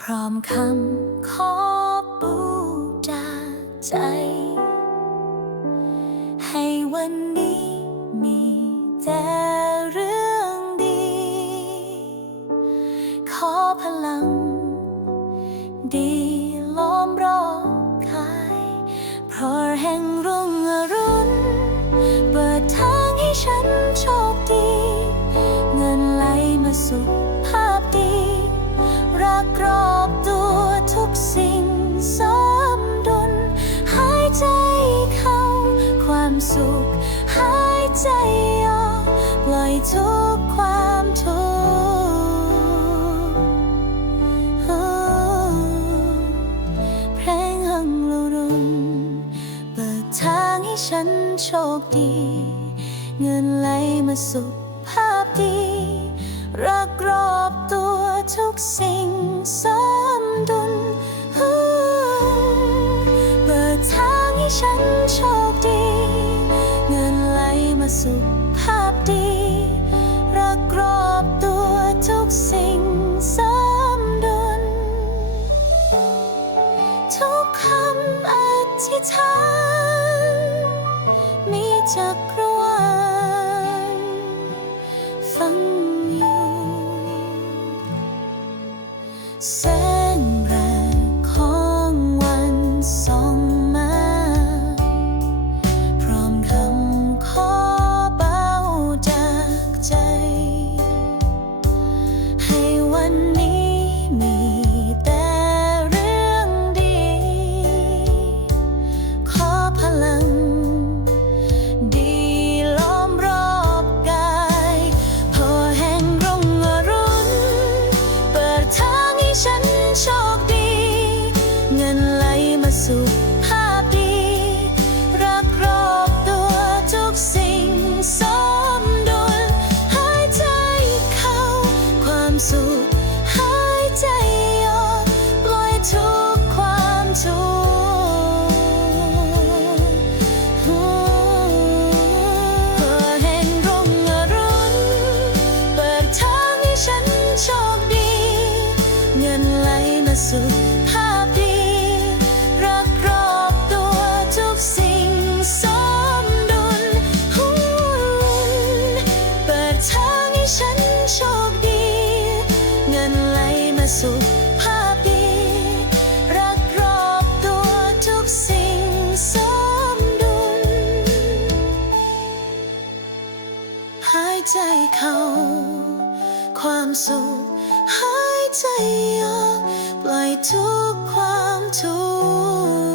พร้อมคำขอบูจากใจ ให้วันนี้มีแต่เรื่องดี ขอพลัง ดีล้อมรอบกายเพราะแห่งรุ่ง สุข หายใจออกปล่อยทุกความทุกข์เพลงหังลรุนเปิดทางให้ฉันโชคดี เงินไหลมาสุขภาพดี รักรอบตัวทุกสิ่งสม มาสุขภาพดี รักรอบตัวทุกสิ่งสมดุล ทุกคำอธิษฐานมีจักรวาลฟังอยู่ สู่ภาพดี รักรอบตัวทุกสิ่งสมดุลหายใจเข้า ความสุขหายใจออกปล่อยทุกความทุกข์เพื่อ สุภาพดี รักรอบตัวทุกสิ่งสมดุล หายใจเข้า ความสุข หายใจออก ปล่อยทุกความทุกข์